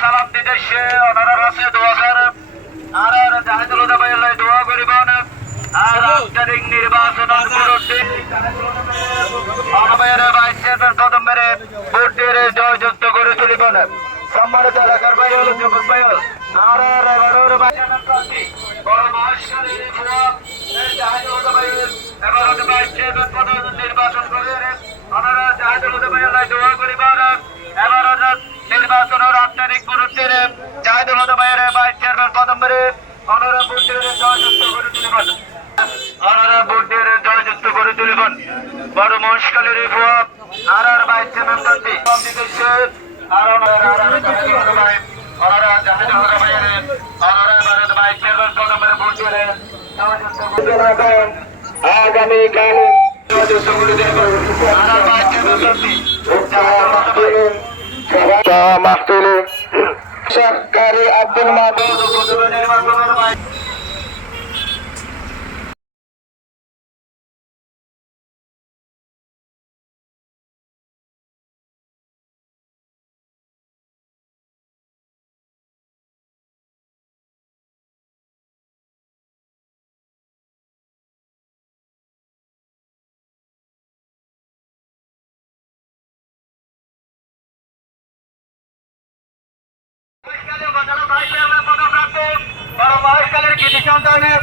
সালাম দিতেছে। ওনারা আছে দোয়া স্যার আর জাহিদুল লাই দোয়া করিবেন। আর আন্তরিক নির্বাচন বিরুদ্ধে অনবাইয়ের বাইচেনের প্রথম মেরে ভোট দিয়ে জয়যুক্ত করে তুলিবেন। সম্মানিত এলাকার ভাই হল যুবক ভাই হল। আর এবারের বাইচেনের প্রতি বড় মহেশকারী জাহিদুল ভাইয়ের এবার বাইচেনের প্রধান নির্বাচন করে। ওনারা নির্বাচনের আন্তরিক গুরুত্বের জাহাজুল ভাইয়ের ভাইস চেয়ারম্যান পদম্বরে ওনারা জয়যুক্ত করে তুলিবেন ওনারা জয়যুক্ত করে তুলিবেন বড় মহেশকালের ফুয়া আর আর ভাইস চেয়ারম্যান প্রার্থী দিতেছে আর ভাই ওনারা জাহাজুল ভাইয়ের ওনারা এবার ভাইস চেয়ারম্যান পদম্বরে বুদ্ধের জয়যুক্ত করে তুলিবেন আগামীকাল সরকারি আব্দুল মাহমুদ বড় মহেশকালের কৃতি সন্তানের